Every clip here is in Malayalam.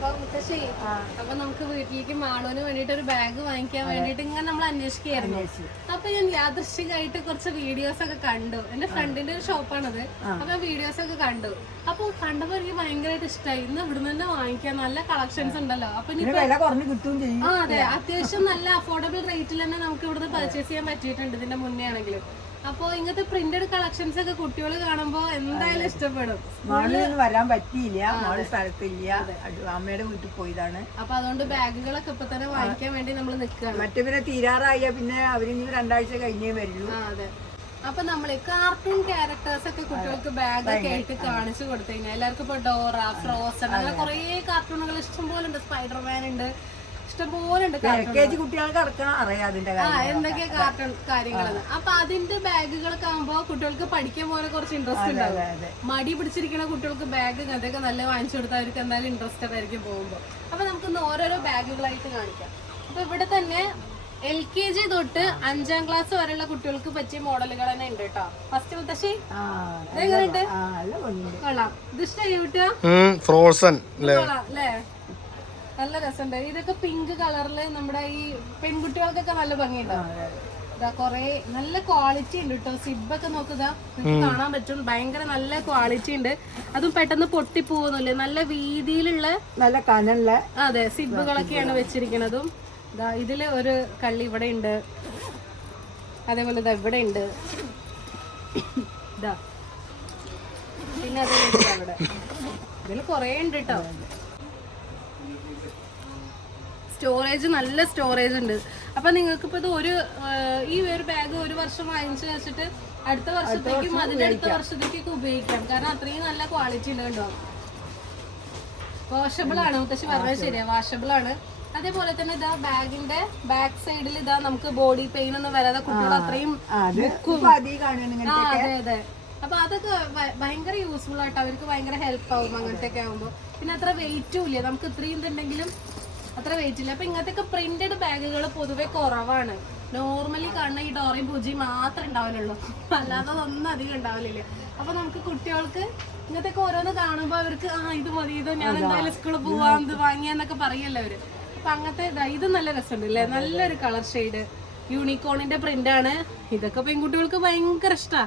അപ്പൊ മുത്തശ്ശി അപ്പൊ നമുക്ക് വീട്ടിലേക്ക് മാളൂന് വേണ്ടിട്ട് ഒരു ബാഗ് വാങ്ങിക്കാൻ വേണ്ടിട്ട് ഇങ്ങനെ നമ്മൾ അന്വേഷിക്കുകയായിരുന്നു. അപ്പൊ ഞാൻ യാദൃശികമായിട്ട് കുറച്ച് വീഡിയോസ് ഒക്കെ കണ്ടു. എന്റെ ഫ്രണ്ടിന്റെ ഒരു ഷോപ്പാണത് അപ്പൊ വീഡിയോസ് ഒക്കെ കണ്ടു. അപ്പൊ കണ്ടപ്പോ എനിക്ക് ഭയങ്കരമായിട്ട് ഇഷ്ടമായി ഇന്ന് ഇവിടുന്ന് തന്നെ വാങ്ങിക്കാൻ നല്ല കളക്ഷൻസ് ഉണ്ടല്ലോ. അപ്പൊ ആ അതെ. അത്യാവശ്യം നല്ല അഫോർഡബിൾ റേറ്റിൽ തന്നെ നമുക്ക് ഇവിടുന്ന് പർച്ചേസ് ചെയ്യാൻ പറ്റിയിട്ടുണ്ട് ഇതിന്റെ മുന്നേ ആണെങ്കിലും. അപ്പൊ ഇങ്ങനത്തെ പ്രിന്റഡ് കളക്ഷൻസ് ഒക്കെ കുട്ടികൾ കാണുമ്പോ എന്തായാലും ഇഷ്ടപ്പെടും. മോളിൽ വരാൻ പറ്റിയില്ല. മോളെ സ്ഥലത്തില്ല. അമ്മയുടെ വീട്ടിൽ പോയതാണ്. അപ്പൊ അതുകൊണ്ട് ബാഗുകളൊക്കെ ഇപ്പൊ തന്നെ വാങ്ങിക്കാൻ വേണ്ടി നമ്മൾ നിൽക്കുകയാണ് മറ്റു പിന്നെ തീരാറായ പിന്നെ അവരിനി രണ്ടാഴ്ച കഴിഞ്ഞേ വരുള്ളൂ. അതെ. അപ്പൊ നമ്മൾ കാർട്ടൂൺ ക്യാരക്ടേഴ്സ് ഒക്കെ കുട്ടികൾക്ക് ബാഗ് ഒക്കെ ആയിട്ട് കാണിച്ചു കൊടുത്തു കഴിഞ്ഞാൽ എല്ലാവർക്കും ഇപ്പൊ ഡോറ ഫ്രോസൺ അങ്ങനെ കുറെ കാർട്ടൂണുകൾ ഇഷ്ടംപോലെ ഉണ്ട്. സ്പൈഡർമാൻ ഉണ്ട്. ഇഷ്ടംപോലെ ഉണ്ട് എൽ കാർട്ടൂൺ കെ ജി കുട്ടികൾക്ക് അടക്കണം അറിയാം അതിന്റെ ആ കാര്യം എന്തൊക്കെ കാർട്ടൺ കാര്യങ്ങളാണ് അപ്പൊ അതിന്റെ ബാഗുകളൊക്കെ ആകുമ്പോ കുട്ടികൾക്ക് പഠിക്കാൻ പോലെ കുറച്ച് ഇൻട്രസ്റ്റ് ഉണ്ടാവും. അതെ അതെ. മടി പിടിച്ചിരിക്കുന്ന കുട്ടികൾക്ക് ബാഗ് അതൊക്കെ നല്ല വാങ്ങിച്ചു കൊടുത്താൽ അവർക്ക് എന്തായാലും ഇൻട്രസ്റ്റഡ് ആയിരിക്കും പോകുമ്പോ. അപ്പൊ നമുക്കൊന്ന് ഓരോരോ ബാഗുകളായിട്ട് കാണിക്കാം. അപ്പൊ ഇവിടെ തന്നെ എൽ കെ ജി തൊട്ട് അഞ്ചാം ക്ലാസ് വരെയുള്ള കുട്ടികൾക്ക് പറ്റിയ മോഡലുകൾ തന്നെ ഉണ്ട് കേട്ടോ. ഫസ്റ്റ് മുത്തശ്ശി ആ എങ്ങനെയുണ്ട് ആ നല്ല കൊള്ളാം. ഇത് ഇഷ്ടമായി കിട്ടുക ഫ്രോസൺ കൊള്ളാം അല്ലേ നല്ല രസമുണ്ട്. ഇതൊക്കെ പിങ്ക് കളറിൽ നമ്മുടെ ഈ പെൺകുട്ടികൾക്കൊക്കെ നല്ല ഭംഗിയുണ്ടാവും ഇതാ കൊറേ നല്ല ക്വാളിറ്റി ഉണ്ട് കേട്ടോ സിബൊക്കെ നോക്കുക നിങ്ങൾക്ക് കാണാൻ പറ്റും. ഭയങ്കര നല്ല ക്വാളിറ്റി ഉണ്ട്. അതും പെട്ടെന്ന് പൊട്ടിപ്പോകുന്നില്ലേ നല്ല വീതിയിലുള്ള നല്ല കനുള്ള അതെ സിബുകളൊക്കെയാണ് വെച്ചിരിക്കുന്നതും ഇതാ ഇതിൽ ഒരു കള്ളി ഇവിടെ ഉണ്ട്. അതേപോലെ ഇതാ ഇവിടെ ഉണ്ട്. ഇതാ. പിന്നെ അതേപോലെ ഇതാ ഇവിടെ. ഇതിൽ കുറേ ഉണ്ട് കേട്ടോ സ്റ്റോറേജ് നല്ല സ്റ്റോറേജ് ഉണ്ട്. അപ്പൊ നിങ്ങൾക്ക് ഇപ്പൊ ഇത് ഒരു ഈ ഒരു ബാഗ് ഒരു വർഷം വാങ്ങിച്ചു വെച്ചിട്ട് അടുത്ത വർഷത്തേക്കും അതിന്റെ അടുത്ത വർഷത്തേക്കൊക്കെ ഉപയോഗിക്കാം. കാരണം അത്രയും നല്ല ക്വാളിറ്റി ഉണ്ട് കേട്ടോ വാഷബിൾ ആണ് മുത്തശ്ശി പറഞ്ഞത് ശരിയാ. വാഷബിൾ ആണ്. അതേപോലെ തന്നെ ഇതാ ബാഗിന്റെ ബാക്ക് സൈഡിൽ ഇതാ നമുക്ക് ബോഡി പെയിൻ ഒന്നും വരാതെ കുട്ടികൾ അത്രയും അത് അതെ അപ്പൊ അതൊക്കെ ഭയങ്കര യൂസ്ഫുൾ ആയിട്ട് അവർക്ക് ഭയങ്കര ഹെൽപ്പ് ആവും അങ്ങനത്തെ ഒക്കെ ആവുമ്പോ. പിന്നെ അത്ര വെയിറ്റും ഇല്ല. നമുക്ക് ഇത്രയും ഇതുണ്ടെങ്കിലും അത്ര വെയിറ്റ് ഇല്ല. അപ്പൊ ഇങ്ങനത്തെ പ്രിന്റഡ് ബാഗുകൾ പൊതുവെ കുറവാണ്. നോർമലി കാണുന്ന ഈ ഡോറയും പൂജയും മാത്രമേ ഉണ്ടാവലുള്ളൂ. അല്ലാതെ ഒന്നും അധികം ഉണ്ടാവലില്ല. അപ്പൊ നമുക്ക് കുട്ടികൾക്ക് ഇങ്ങനത്തെ ഓരോന്ന് കാണുമ്പോൾ അവർക്ക് ആ ഇത് മതി ഇത് ഞാൻ എന്തായാലും സ്കൂളിൽ പോവാം ഇത് വാങ്ങിയെന്നൊക്കെ പറയല്ലോ അവർ. അപ്പൊ അങ്ങനത്തെ ഇതാ ഇത് നല്ല രസമുണ്ട് അല്ലേ നല്ലൊരു കളർ ഷെയ്ഡ് യൂണിക്കോണിന്റെ പ്രിന്റ് ആണ്. ഇതൊക്കെ പെൺകുട്ടികൾക്ക് ഭയങ്കര ഇഷ്ടാ.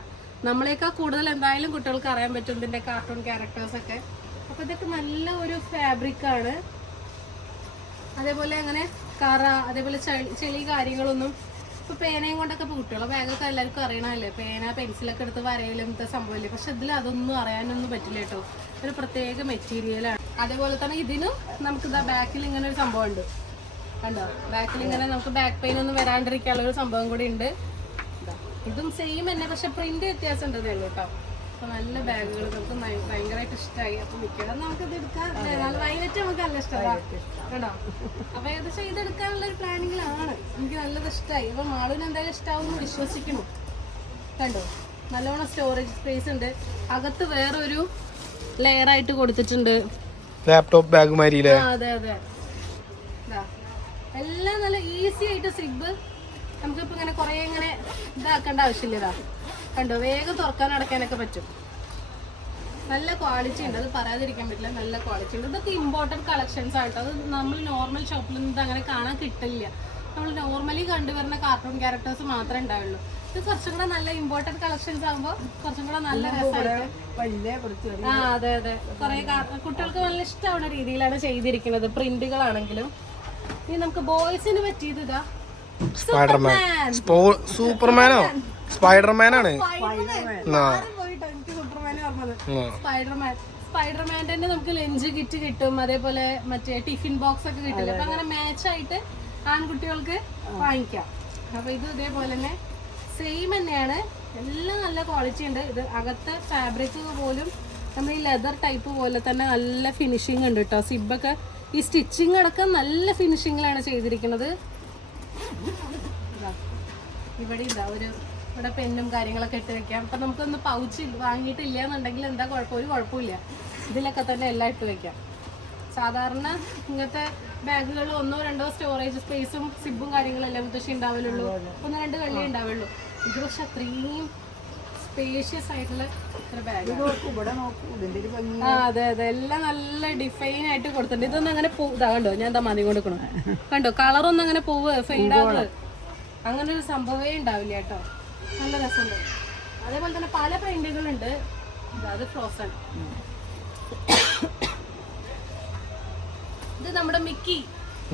നമ്മളെക്കാൾ കൂടുതൽ എന്തായാലും കുട്ടികൾക്ക് അറിയാൻ പറ്റും ഇതിന്റെ കാർട്ടൂൺ ക്യാരക്ടേഴ്സ് ഒക്കെ. അപ്പൊ ഇതൊക്കെ നല്ല ഒരു ഫാബ്രിക് ആണ്. അതേപോലെ അങ്ങനെ കറ അതേപോലെ ചളി കാര്യങ്ങളൊന്നും ഇപ്പൊ പേനയും കൊണ്ടൊക്കെ ഇപ്പൊ കുട്ടികളെ ബാഗൊക്കെ എല്ലാവർക്കും അറിയണമല്ലേ പേന പെൻസിലൊക്കെ എടുത്ത് വരയിലും ഇത്തെ സംഭവമില്ലേ? പക്ഷെ ഇതിൽ അതൊന്നും അറിയാനൊന്നും പറ്റില്ല കേട്ടോ. ഒരു പ്രത്യേക മെറ്റീരിയലാണ് അതേപോലെ തന്നെ ഇതിനും നമുക്ക് ഇതാ ബാക്കിൽ ഇങ്ങനെ ഒരു സംഭവം ഉണ്ട്. കണ്ടോ? ബാക്കിൽ ഇങ്ങനെ നമുക്ക് ബാക്ക് പെയിൻ ഒന്നും വരാണ്ടിരിക്കാനുള്ള ഒരു സംഭവം കൂടി ഉണ്ട്. ഇതാ. സെയിം തന്നെ പക്ഷെ പ്രിന്റ് വ്യത്യാസം ഉള്ളൂ കേട്ടോ. അപ്പൊ നല്ല ബാഗുകൾ നമുക്ക് ഭയ- ഭയങ്കരമായിട്ട് ഇഷ്ടമായി അപ്പൊ മിക്കതും നമുക്ക് ഇത് എടുക്കാൻ വൈലറ്റ് നമുക്ക് നല്ല ഇഷ്ടമാണ് കേട്ടോ? അപ്പൊ ഏകദേശം ഇതെടുക്കാനുള്ള ഒരു പ്ലാനിങ്ങിലാണ് എനിക്ക് നല്ലത് ഇഷ്ടമായി അപ്പൊ മാളിന് എന്തായാലും ഇഷ്ടമാവും വിശ്വസിക്കണം വിശ്വസിക്കുന്നു. കണ്ടോ? നല്ലോണം സ്റ്റോറേജ് സ്പേസ് ഉണ്ട്. അകത്ത് വേറൊരു ലെയർ ആയിട്ട് കൊടുത്തിട്ടുണ്ട്. ലാപ്ടോപ്പ് ബാഗ് മാതിരി അതെ അതെ. എല്ലാം നല്ല ഈസി ആയിട്ട് സിബ് നമുക്കിപ്പോ ഇങ്ങനെ കുറെ ഇങ്ങനെ ഇതാക്കേണ്ട ആവശ്യമില്ല ഇതാ കണ്ടോ? വേഗം തുറക്കാൻ അടക്കാനൊക്കെ പറ്റും. നല്ല ക്വാളിറ്റി ഉണ്ട്. അത് പറയാതിരിക്കാൻ പറ്റില്ല. നല്ല ക്വാളിറ്റി ഉണ്ട്. ഇതൊക്കെ ഇമ്പോർട്ടന്റ് കളക്ഷൻസ് ആട്ടോ. അത് നമ്മൾ നോർമൽ ഷോപ്പിൽ നിന്ന് അങ്ങനെ കാണാൻ കിട്ടില്ല. നമ്മൾ നോർമലി കണ്ടുവരുന്ന കാർട്ടൂൺ ക്യാരക്ടേഴ്സ് മാത്രമേ ഉണ്ടാവുള്ളൂ. ഇത് കുറച്ചും കൂടെ നല്ല ഇമ്പോർട്ടന്റ് കളക്ഷൻസ് ആകുമ്പോൾ കുറച്ചും കൂടെ നല്ല രസമായിട്ട് ആ അതെ അതെ. കുറെ കുട്ടികൾക്ക് നല്ല ഇഷ്ടമാവുന്ന രീതിയിലാണ് ചെയ്തിരിക്കുന്നത്. പ്രിന്റുകളാണെങ്കിലും ഇനി നമുക്ക് ബോയ്സിന് പറ്റിയത് ഇതാ. സ്പൈഡർമാൻ സൂപ്പർമാനോ സ്പൈഡർമാനാണ്. ആണ് ആ. സ്പൈഡർമാൻ. തന്നെ നമുക്ക് ലഞ്ച് കിറ്റ് കിട്ടും. അതേപോലെ മറ്റേ ടിഫിൻ ബോക്സ് ഒക്കെ കിട്ടില്ല? അപ്പൊ അങ്ങനെ മാച്ച് ആയിട്ട് ആൺകുട്ടികൾക്ക് വാങ്ങിക്കാം. അപ്പൊ ഇത് ഇതേപോലെ തന്നെ സെയിം തന്നെയാണ്. എല്ലാം നല്ല ക്വാളിറ്റി ഉണ്ട്. ഇത് അകത്തെ ഫാബ്രിക് പോലും നമ്മൾ ഈ ലെതർ ടൈപ്പ് പോലെ തന്നെ നല്ല ഫിനിഷിംഗ് ഉണ്ട് കേട്ടോ സിബൊക്കെ ഈ സ്റ്റിച്ചിങ് അടക്കം നല്ല ഫിനിഷിങ്ങിലാണ് ചെയ്തിരിക്കുന്നത്. ഇതാ. ഇവിടെ ഇതാ ഒരു ഇവിടെ പെന്നും കാര്യങ്ങളൊക്കെ ഇട്ട് വെക്കാം. അപ്പൊ നമുക്കൊന്ന് പൗച്ച് വാങ്ങിയിട്ടില്ല എന്നുണ്ടെങ്കിൽ എന്താ കുഴപ്പം? ഒരു കുഴപ്പമില്ല ഇതിലൊക്കെ തന്നെ എല്ലാം ഇട്ട് വെക്കാം. സാധാരണ ഇങ്ങനത്തെ ബാഗുകൾ ഒന്നോ രണ്ടോ സ്റ്റോറേജ് സ്പേസും സിബും കാര്യങ്ങളെല്ലാം മുത്തശ്ശി ഉണ്ടാവില്ലുള്ളൂ ഒന്ന് രണ്ട് കള്ളി ഉണ്ടാവുള്ളൂ ഇത് പക്ഷെ അത്രയും സ്പേഷ്യസ് ആയിട്ടുള്ള ബാഗ് അതെ അതെ. എല്ലാം നല്ല ഡിഫൈൻ ആയിട്ട് കൊടുത്തിട്ടുണ്ട്. ഇതൊന്നും അങ്ങനെ ഇതാ കണ്ടോ? ഞാൻ എന്താ മതി കൊടുക്കണം കണ്ടോ? കളറൊന്നും അങ്ങനെ പോവുക ഫെയ്ഡ് ആവുക. അങ്ങനെ ഒരു സംഭവമേ ഉണ്ടാവില്ല കേട്ടോ. നല്ല രസമുണ്ട്. അതേപോലെ തന്നെ പല പ്രിന്റുകളുണ്ട് അത് ഫ്രോസൺ ഇത് നമ്മുടെ മിക്കി.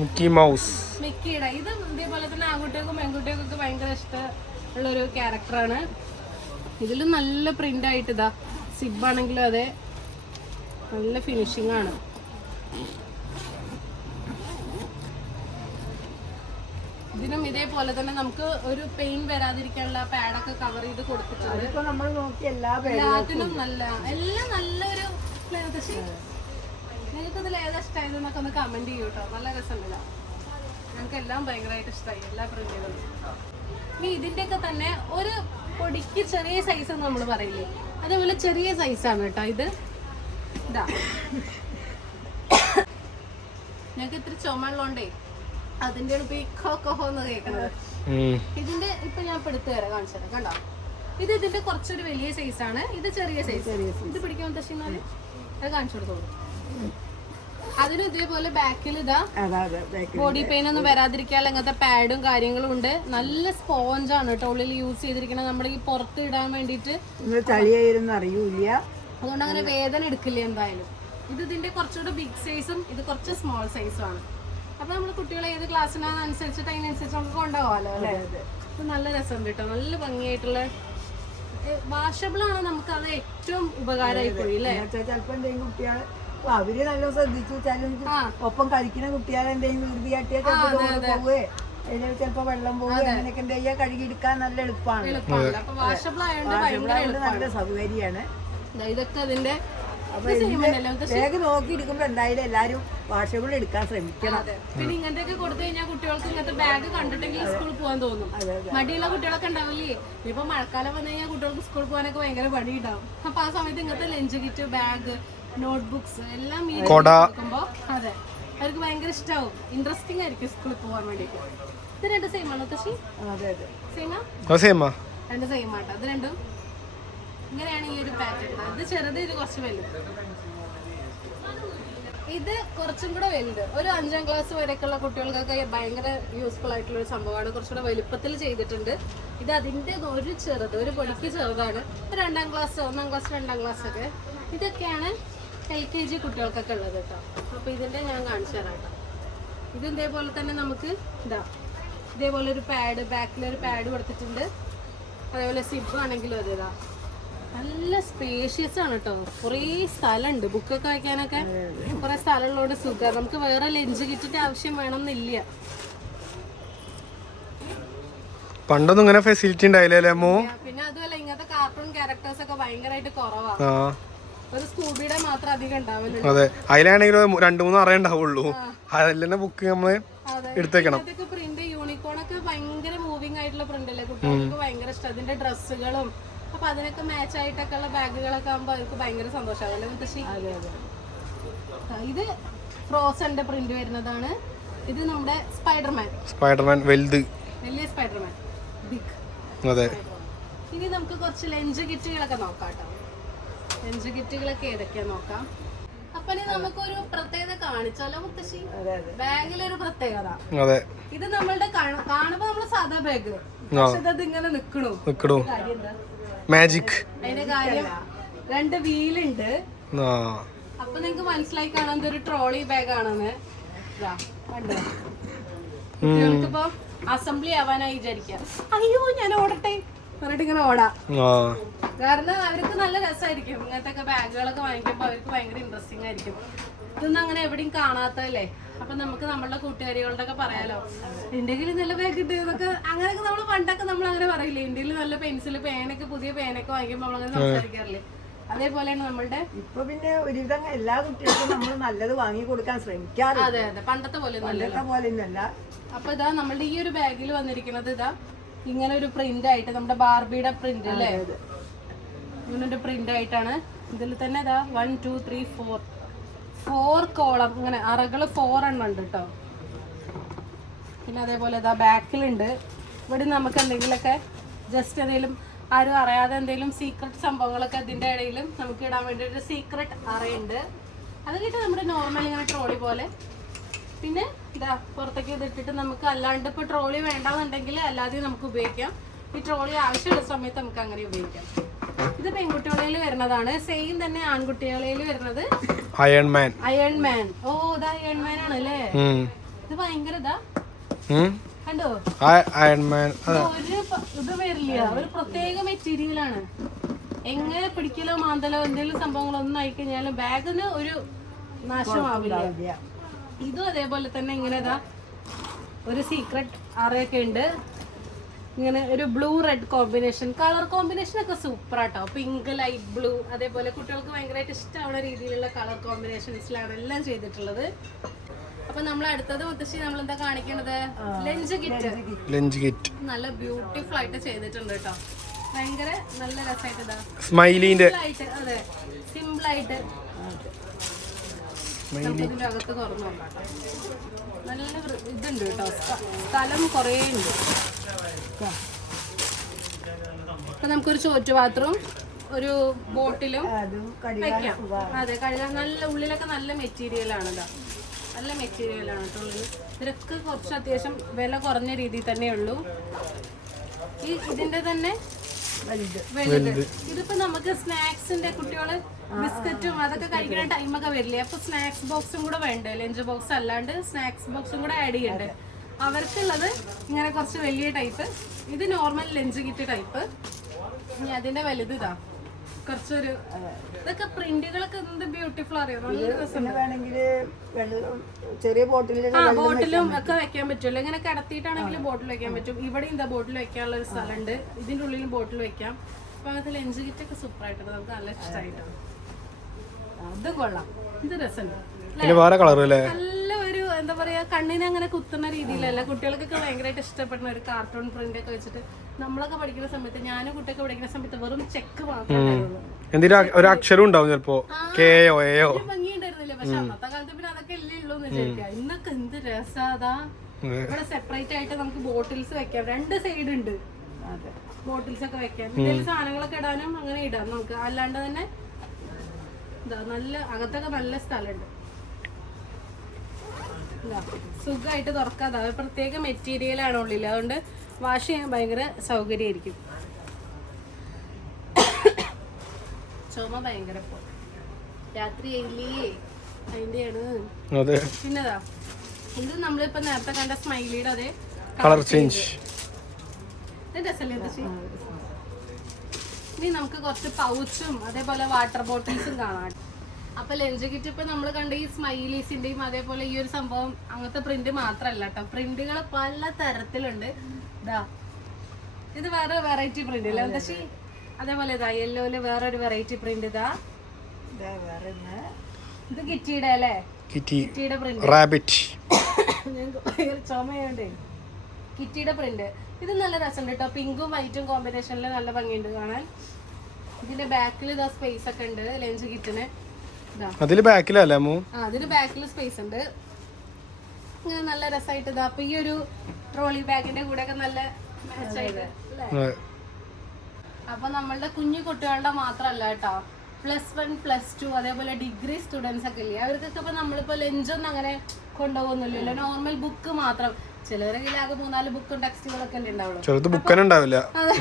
Mickey mouse. മിക്കിയുടെ. ഇത് ഇതേപോലെ തന്നെ ആൺകുട്ടികൾക്കും പെൺകുട്ടികൾക്കും ഒക്കെ ഭയങ്കര ഇഷ്ടമുള്ള ഒരു ക്യാരക്ടറാണ് ഇതിലും നല്ല പ്രിന്റ് ആയിട്ട് ഇതാ. സിബ് ആണെങ്കിലും അതെ. നല്ല ഫിനിഷിംഗ് ആണ്. ഇതിനും ഇതേപോലെ തന്നെ നമുക്ക് ഒരു പെയിൻ വരാതിരിക്കാനുള്ള പാഡൊക്കെ കവർ ചെയ്ത് കൊടുത്തിട്ടുണ്ട്. ഇപ്പൊ നമ്മൾ നോക്കി എല്ലാ എല്ലാത്തിനും നല്ല എല്ലാം നല്ലൊരു പക്ഷേ നിങ്ങൾക്ക് ഇതിൽ ഏതാ സ്റ്റൈൽ എന്നൊക്കെ ഒന്ന് കമന്റ് ചെയ്യൂ കേട്ടോ നല്ല രസമുണ്ടല്ലോ. ഞങ്ങൾക്ക് എല്ലാം ഭയങ്കരമായിട്ട് ഇഷ്ടമായി എല്ലാ പ്രിന്റുകളും ഇനി ഇതിന്റെയൊക്കെ തന്നെ ഒരു പൊടിക്ക് ചെറിയ സൈസ് നമ്മൾ പറയില്ലേ? അതേപോലെ ചെറിയ സൈസാണ് കേട്ടോ ഇത്. ഇതാ. ഞങ്ങൾക്ക് ഇത്തിരി ചുമള്ളോണ്ടേ അതിന്റെ ഇപ്പൊ ഈ എന്ന് കേൾക്കണത് ഇതിന്റെ ഇപ്പൊ ഞാൻ ഇപ്പൊ എടുത്തു തരാം കാണിച്ചു തരാം കണ്ടോ? ഇത് ഇതിന്റെ കുറച്ചൊരു വലിയ സൈസ് ആണ്. ഇത് ചെറിയ സൈസ് ഇത് പിടിക്കാൻ തശ്ശിന്നാൽ അത് കാണിച്ചു കൊടുത്തോളൂ. അതിനും ഇതേപോലെ ബാക്കിൽ ഇതാ അതെ അതെ ബോഡി പെയിൻ ഒന്നും വരാതിരിക്കാൻ അങ്ങനത്തെ പാഡും കാര്യങ്ങളും ഉണ്ട്. നല്ല സ്പോഞ്ച് ആണ് കേട്ടോ ഉള്ളിൽ യൂസ് ചെയ്തിരിക്കുന്നത് നമ്മൾ ഈ പുറത്ത് ഇടാൻ വേണ്ടിട്ട് നിങ്ങൾ ചളിയായിരുന്നു അറിയൂല അതുകൊണ്ട് അങ്ങനെ വേദന എടുക്കില്ല എന്തായാലും. ഇത് ഇതിന്റെ കുറച്ചുകൂടെ ബിഗ് സൈസും ഇത് കുറച്ച് സ്മോൾ സൈസും ആണ്. അപ്പൊ നമ്മൾ കുട്ടികളെ ഏത് ക്ലാസ്സിനാണ് അനുസരിച്ചിട്ട് അതിനനുസരിച്ച് നമുക്ക് കൊണ്ടുപോകാമല്ലോ അല്ലേ? ഇത് നല്ല രസം കേട്ടോ. നല്ല ഭംഗിയായിട്ടുള്ള വാഷബിൾ ആണ് നമുക്ക് അത് ഏറ്റവും ഉപകാരമായി പോയി അല്ലേ? ചിലപ്പോ എന്തെങ്കിലും കുട്ടികളെ അപ്പൊ അവർ നല്ല ശ്രദ്ധിച്ചു വെച്ചാലും. ഒപ്പം കളിക്കുന്ന കുട്ടികളെ എന്തെങ്കിലും കാട്ടിയാൽ ചിലപ്പോ പോവേ. അല്ലെങ്കിൽ ചിലപ്പോ വെള്ളം പോവുക അങ്ങനെയൊക്കെ എന്തെയ്യാ കഴുകിയെടുക്കാൻ നല്ല എളുപ്പമാണ് അപ്പൊ നല്ല സൗകര്യമാണ്. ഇതൊക്കെ അതിന്റെ ഇത്? ബാഗ് നോക്കി എടുക്കുമ്പോ എന്തായാലും എല്ലാരും വാഷബിൾ എടുക്കാൻ ശ്രമിക്കണം. പിന്നെ ഇങ്ങനത്തെ കൊടുത്തു കഴിഞ്ഞാൽ കുട്ടികൾക്ക് ഇങ്ങനത്തെ ബാഗ് കണ്ടിട്ടെങ്കിൽ സ്കൂളിൽ പോകാൻ തോന്നും. മടിയുള്ള കുട്ടികളൊക്കെ ഉണ്ടാവില്ലേ? ഇപ്പൊ മഴക്കാലം വന്നു കഴിഞ്ഞാൽ കുട്ടികൾക്ക് സ്കൂളിൽ പോകാനൊക്കെ ഭയങ്കര പണി ഉണ്ടാവും അപ്പൊ ആ സമയത്ത് ഇങ്ങനത്തെ ലഞ്ച് കിറ്റ് ബാഗ് നോട്ട്ബുക്സ് എല്ലാം ഈ കൊടുക്കുമ്പോ അതെ. അവർക്ക് ഭയങ്കര ഇഷ്ടാവും. ഇൻട്രസ്റ്റിംഗ് ആയിരിക്കും സ്കൂളിൽ പോകാൻ വേണ്ടിയിട്ട്. ഇത് രണ്ട് സെയിം ആണോ തശി അതെ അതെ. സെയിമാ രണ്ട് സെയിം ആട്ടോ. അത് രണ്ടും? ഇങ്ങനെയാണ് ഈ ഒരു പാറ്റേൺ ഇത് ചെറുത് ഇത് കുറച്ച് വലുത്. ഇത് കുറച്ചും കൂടെ വലുത്. ഒരു അഞ്ചാം ക്ലാസ് വരെയൊക്കെയുള്ള കുട്ടികൾക്കൊക്കെ ഭയങ്കര യൂസ്ഫുൾ ആയിട്ടുള്ള ഒരു സംഭവമാണ്. കുറച്ചുകൂടെ വലുപ്പത്തിൽ ചെയ്തിട്ടുണ്ട്. ഇത് അതിന്റെ ഒരു ചെറുത് ഒരു പൊടിക്ക് ചെറുതാണ്. രണ്ടാം ക്ലാസ് ഒന്നാം ക്ലാസ് രണ്ടാം ക്ലാസ് ഒക്കെ. ഇതൊക്കെയാണ് എൽ കെ ജി കുട്ടികൾക്കൊക്കെ ഉള്ളത് കേട്ടോ. അപ്പോൾ ഇതിന്റെ ഞാൻ കാണിച്ചു തരാം കേട്ടോ. ഇത് ഇതേപോലെ തന്നെ നമുക്ക് ഇതാ ഇതേപോലെ ഒരു പാഡ് ബാക്കിൽ ഒരു പാഡ് കൊടുത്തിട്ടുണ്ട്. അതേപോലെ സിബ് ആണെങ്കിലും ഇതാ. നല്ല സ്പേഷ്യസ് ആണ് കേട്ടോ കുറേ സ്ഥലമുണ്ട് ബുക്കൊക്കെ വയ്ക്കാനൊക്കെ കുറെ സ്ഥലമുള്ളതുകൊണ്ട് സുഖം. നമുക്ക് വേറെ ലഞ്ച് കിറ്റിന്റെ ആവശ്യം വേണമെന്നില്ല പണ്ടൊന്നും ഇങ്ങനെ ഫെസിലിറ്റി ഉണ്ടായില്ലേ അമ്മോ? പിന്നെ അതുമല്ല ഇങ്ങനത്തെ കാർട്ടൂൺ ക്യാരക്ടേഴ്സ് ഒക്കെ ഭയങ്കരമായിട്ട് കുറവാണ് ആ. ഒരു സ്കൂബിയുടെ മാത്രം അധികം ഉണ്ടാവില്ല അതെ. അതിലാണെങ്കിലും രണ്ടു മൂന്ന് അറേ ഉണ്ടാവുള്ളൂ അതിൽ തന്നെ ബുക്ക് നമ്മൾ എടുത്തേക്കണം. പ്രിന്റ് യൂണിക്കോൺ ഒക്കെ ഭയങ്കര മൂവിങ് ആയിട്ടുള്ള പ്രിന്റ് അല്ലേ? കുട്ടികൾക്ക് ഭയങ്കര ഇഷ്ടം. അതിന്റെ ഡ്രസ്സുകളും അപ്പൊ അതിനൊക്കെ മാച്ച് ആയിട്ടൊക്കെ ഉള്ള ബാഗുകളൊക്കെ ആകുമ്പോൾ അവർക്ക് ഭയങ്കര സന്തോഷമാവല്ലേ മുത്തശ്ശി? അതെ അതെ. ഇത് ഫ്രോസന്റെ പ്രിന്റ് വരുന്നതാണ്. ഇത് നമ്മുടെ സ്പൈഡർമാൻ. സ്പൈഡർമാൻ വലുത്. വലിയ സ്പൈഡർമാൻ. ബിഗ് അതെ. ഇനി നമുക്ക് കുറച്ച് ലഞ്ച് കിറ്റുകളൊക്കെ നോക്കാം കേട്ടോ ലഞ്ച് കിറ്റുകളൊക്കെ ഏതൊക്കെയാ നോക്കാം. അപ്പൊ ഇനി നമുക്കൊരു പ്രത്യേകത കാണിച്ചാലോ മുത്തശ്ശി? അതെ അതെ. ബാഗിലൊരു പ്രത്യേകത. അതെ. ഇത് നമ്മളുടെ കാണ- കാണുമ്പോ നമ്മൾ സാധാ ബാഗ് പക്ഷെ ഇത് ഇങ്ങനെ നിക്കണു. നിക്കണു. കാര്യം എന്താ? മാജിക് അതിന്റെ കാര്യം രണ്ട് വീലുണ്ട്. അപ്പൊ നിങ്ങക്ക് മനസ്സിലായി കാണാൻ ഒരു ട്രോളി ബാഗ് ആണെന്ന്. കുട്ടികൾക്കിപ്പോ അസംബ്ലി ആവാനായി വിചാരിക്കാം. അയ്യോ ഞാൻ ഓടട്ടെ. പറഞ്ഞിട്ട് ഇങ്ങനെ ഓടാം. കാരണം അവർക്ക് നല്ല രസമായിരിക്കും ഇങ്ങനത്തെ ഒക്കെ ബാഗുകളൊക്കെ വാങ്ങിക്കുമ്പോൾ അവർക്ക് ഭയങ്കര ഇൻട്രസ്റ്റിംഗ് ആയിരിക്കും. ഇതൊന്നും അങ്ങനെ എവിടെയും കാണാത്തതല്ലേ? അപ്പൊ നമുക്ക് നമ്മളുടെ കൂട്ടുകാരികളുടെ ഒക്കെ പറയാലോ ഇന്ത്യയിൽ നല്ല ബാഗ് എന്നൊക്കെ അങ്ങനെയൊക്കെ നമ്മൾ പണ്ടൊക്കെ നമ്മൾ അങ്ങനെ പറയില്ലേ? ഇന്ത്യയിൽ നല്ല പെൻസിൽ പേനൊക്കെ പുതിയ പേനൊക്കെ വാങ്ങിക്കുമ്പോൾ നമ്മളങ്ങനെ സംസാരിക്കാറില്ലേ? അതേപോലെയാണ് നമ്മളുടെ ഇപ്പൊ പിന്നെ ഒരുവിധം എല്ലാ കുട്ടികൾക്കും നമ്മൾ നല്ലത് വാങ്ങി കൊടുക്കാൻ ശ്രമിക്കാറ് അതെ അതെ. പണ്ടത്തെ പോലെ പണ്ടത്തെ പോലെ അപ്പൊ ഇതാ നമ്മളുടെ ഈ ഒരു ബാഗിൽ വന്നിരിക്കുന്നത് ഇതാ. ഇങ്ങനെ ഒരു പ്രിന്റ് ആയിട്ട് നമ്മുടെ ബാർബിയുടെ പ്രിന്റ് അല്ലേ ഇങ്ങനെ ഒരു പ്രിന്റ് ആയിട്ടാണ്. ഇതിൽ തന്നെ ഇതാ one two three four four column ഇങ്ങനെ അറകൾ ഫോർ എണ്ണം ഉണ്ട് കേട്ടോ പിന്നെ അതേപോലെ ഇതാ ബാക്കിലുണ്ട്. ഇവിടെ നമുക്ക് എന്തെങ്കിലുമൊക്കെ ജസ്റ്റ് എന്തെങ്കിലും ആരും അറിയാതെ എന്തെങ്കിലും സീക്രട്ട് സംഭവങ്ങളൊക്കെ ഇതിന്റെ ഇടയിലും നമുക്ക് ഇടാൻ വേണ്ടി ഒരു സീക്രട്ട് അറയുണ്ട്. അത് കിട്ടി നമ്മുടെ നോർമൽ ഇങ്ങനെ ട്രോളി പോലെ. പിന്നെ ഇതാ പുറത്തേക്ക് ഇതിട്ടിട്ട് നമുക്ക് അല്ലാണ്ട് ഇപ്പൊ ട്രോളി വേണ്ടാന്നുണ്ടെങ്കിൽ അല്ലാതെ നമുക്ക് ഉപയോഗിക്കാം. ഈ ട്രോളി ആവശ്യമുള്ള സമയത്ത് നമുക്ക് അങ്ങനെ ഉപയോഗിക്കാം. ഇത് പെൺകുട്ടികളിൽ വരുന്നതാണ്. സെയിം തന്നെ ആൺകുട്ടികളിൽ വരുന്നത്. Iron Man Iron Man Iron Man ഓ ഇത് അയൺമാൻ ആണ് അല്ലേ? ഇത് ഭയങ്കര ഇതാ. കണ്ടോ? അയൺമാൻ ഒരു ഇത് വരില്ല. ഒരു പ്രത്യേക മെറ്റീരിയലാണ് എങ്ങനെ പിടിക്കലോ മാന്തലോ എന്തെങ്കിലും സംഭവങ്ങളൊന്നും ആയിക്കഴിഞ്ഞാലും ബാഗിന് ഒരു നാശമാവില്ല. ഇതും അതേപോലെ തന്നെ ഇങ്ങനെ ഇതാ. ഒരു സീക്രട്ട് അറയൊക്കെ ഉണ്ട്. ഇങ്ങനെ ഒരു blue red combination colour combination ഒക്കെ സൂപ്പർ ആട്ടോ. പിങ്ക് ലൈറ്റ് ബ്ലൂ അതേപോലെ കുട്ടികൾക്ക് ഭയങ്കരമായിട്ട് ഇഷ്ടമാവുന്ന രീതിയിലുള്ള കളർ കോമ്പിനേഷൻസിലാണ് എല്ലാം ചെയ്തിട്ടുള്ളത്. അപ്പൊ നമ്മൾ അടുത്തത് മുത്തശ്ശി നമ്മൾ എന്താ കാണിക്കണത് ലഞ്ച് കിറ്റ് ലഞ്ച് കിറ്റ് നല്ല ബ്യൂട്ടിഫുൾ ആയിട്ട് ചെയ്തിട്ടുണ്ട് കേട്ടോ ഭയങ്കര നല്ല രസമായിട്ട് ഇതാ. സ്മൈലിന്റെ അതെ. സിമ്പിൾ ആയിട്ട് അകത്ത് തുറന്നു നോക്കാം. ട്ടോ. നല്ല ഇതുണ്ട് കേട്ടോ സ്ഥ- സ്ഥലം കുറേ ഉണ്ട്. അപ്പൊ നമുക്കൊരു ചോറ്റു പാത്രവും ഒരു ബോട്ടിലും വെക്കാം. അതെ കഴുകാൻ നല്ല ഉള്ളിലൊക്കെ നല്ല മെറ്റീരിയൽ ആണല്ലോ നല്ല മെറ്റീരിയൽ ആണ് കേട്ടോ ഉള്ളിൽ ഇതിനൊക്കെ കുറച്ച് അത്യാവശ്യം വില കുറഞ്ഞ രീതിയിൽ തന്നെ ഉള്ളൂ. ഈ ഇതിന്റെ തന്നെ വലുത്. ഇതിപ്പോ നമുക്ക് സ്നാക്സിന്റെ കുട്ടികൾ ബിസ്ക്കറ്റും അതൊക്കെ കഴിക്കുന്ന ടൈമൊക്കെ വരില്ലേ? അപ്പൊ സ്നാക്സ് ബോക്സും കൂടെ വേണ്ടേ? ലഞ്ച് ബോക്സ് അല്ലാണ്ട് സ്നാക്സ് ബോക്സും കൂടെ ആഡ് ചെയ്യണ്ടേ? അവർക്കുള്ളത് ഇങ്ങനെ കുറച്ച് വലിയ ടൈപ്പ് ഇത് നോർമൽ ലഞ്ച് കിറ്റ് ടൈപ്പ് ഇനി അതിന്റെ വലുത് ഇതാ. കുറച്ചൊരു ഇതൊക്കെ പ്രിന്റുകളൊക്കെ എന്ത് ബ്യൂട്ടിഫുൾ അറിയാം? ചെറിയ ബോട്ടിലിൽ ആ ബോട്ടിലും ഒക്കെ വെക്കാൻ പറ്റുമല്ലോ. ഇങ്ങനെ കിടത്തിയിട്ടാണെങ്കിൽ ബോട്ടിൽ വെക്കാൻ പറ്റും. ഇവിടെ എന്താ ബോട്ടിൽ വെക്കാനുള്ള ഒരു സ്ഥലമുണ്ട്. ഇതിന്റെ ഉള്ളിൽ ബോട്ടിൽ വെക്കാം. അപ്പൊ അങ്ങനത്തെ ലഞ്ച് കിറ്റ് ഒക്കെ സൂപ്പർ ആയിട്ടുണ്ട്. നമുക്ക് നല്ല ഇഷ്ടമായിട്ടാണ് അത്. കൊള്ളാം. ഇത് രസമുണ്ട്. പിന്നെ വേറെ കളർ അല്ലേ നല്ല ഒരു എന്താ പറയാ കണ്ണിനെ അങ്ങനെ കുത്തുന്ന രീതിയിലല്ല. കുട്ടികൾക്കൊക്കെ ഭയങ്കരമായിട്ട് ഇഷ്ടപ്പെടുന്ന ഒരു കാർട്ടൂൺ പ്രിന്റ് ഒക്കെ വെച്ചിട്ട് നമ്മളൊക്കെ പഠിക്കുന്ന സമയത്ത് ഞാനും കുട്ടിയൊക്കെ പഠിക്കുന്ന സമയത്ത് വെറും ചെക്ക് മാത്രമേ എന്തെങ്കിലും ഒരു അക്ഷരം ഉണ്ടാവും ചിലപ്പോ. കെയോ എയോ ഒരു ഭംഗിയുണ്ടായിരുന്നില്ല പക്ഷെ അന്നത്തെ കാലത്ത് പിന്നെ അതൊക്കെ അല്ലേ ഉള്ളൂ എന്ന് വിചാരിക്കാം ഇന്നൊക്കെ എന്ത് രസാതാ ഇവിടെ സെപ്പറേറ്റ് ആയിട്ട് നമുക്ക് ബോട്ടിൽസ് വെക്കാം. രണ്ട് സൈഡ് ഉണ്ട്. അതെ. ബോട്ടിൽസ് ഒക്കെ വെക്കാം. എന്തെങ്കിലും സാധനങ്ങളൊക്കെ ഇടാനും അങ്ങനെ ഇടാം നമുക്ക്. അല്ലാണ്ട് തന്നെ ഇതാ നല്ല അകത്തൊക്കെ നല്ല സ്ഥലമുണ്ട്. സുഖമായിട്ട് തുറക്കാതെ. അത് പ്രത്യേക മെറ്റീരിയൽ ആണ് ഉള്ളിൽ അതുകൊണ്ട് വാഷ് ചെയ്യാൻ ഭയങ്കര സൗകര്യമായിരിക്കും. ചുമ ഭയങ്കര രാത്രി ആയില്ലേ? അതിന്റെയാണ്. അതെ. പിന്നെതാ ഇത് നമ്മളിപ്പോ നേരത്തെ കണ്ട സ്മൈലിയുടെ അതേ കളർ ചേഞ്ച്? ഇനി നമുക്ക് കുറച്ച് പൗച്ചും അതേപോലെ വാട്ടർ ബോട്ടിൽസും കാണാം. അപ്പൊ ലഞ്ച് കിറ്റ് ഇപ്പൊ നമ്മൾ കണ്ട ഈ സ്മൈലീസിന്റെയും അതേപോലെ ഈ ഒരു സംഭവം അങ്ങനത്തെ പ്രിന്റ് മാത്രല്ല കേട്ടോ പ്രിന്റുകൾ പല തരത്തിലുണ്ട്. ഇതാ ഇത് വേറെ വെറൈറ്റി പ്രിന്റ് അല്ലേ മുത്തശ്ശി അതേപോലെ ഇതാ യെല്ലോയിൽ വേറെ ഒരു വെറൈറ്റി പ്രിന്റ് ഇതാ ഇതാ വേറെ ഇത് കിറ്റിയുടെ അല്ലേ? കിറ്റി കിറ്റിയുടെ പ്രിന്റ് റാബിറ്റ് ചുമയുണ്ട്. കിറ്റിയുടെ പ്രിന്റ് ഇത് നല്ല രസമുണ്ട് കേട്ടോ പിങ്കും വൈറ്റും കോമ്പിനേഷനിൽ നല്ല ഭംഗിയുണ്ട് കാണാൻ. ഇതിന്റെ ബാക്കിൽ ഇതാ സ്പേസ് ഒക്കെ ഉണ്ട് ലഞ്ച് കിറ്റിന്. അതിൽ ബാക്കിലല്ല അമ്മു അതിൽ ബാക്കിൽ ബാക്കിൽ സ്പേസ് ഉണ്ട്. ഇങ്ങനെ നല്ല രസമായിട്ട് ഇതാ. അപ്പൊ ഈ ഒരു ട്രോളി ബാഗിന്റെ കൂടെ ഒക്കെ നല്ല. അപ്പൊ നമ്മളുടെ കുഞ്ഞു കുട്ടികളുടെ മാത്രല്ല കേട്ടോ. പ്ലസ് വൺ പ്ലസ് ടു അതേപോലെ ഡിഗ്രി സ്റ്റുഡൻസ് ഒക്കെ ഇല്ലേ? അവർക്കൊക്കെ ഇപ്പൊ നമ്മളിപ്പോ ലഞ്ചൊന്നും അങ്ങനെ കൊണ്ടുപോകുന്നില്ലല്ലോ. നോർമൽ ബുക്ക് മാത്രം. ചിലവരെ ആകെ മൂന്നാൽ ബുക്കും ടെക്സ്റ്റുകളൊക്കെ അല്ലേ ഉണ്ടാവുള്ളൂ. ചെറുത് ബുക്കനെ ഉണ്ടാവില്ല. അത്.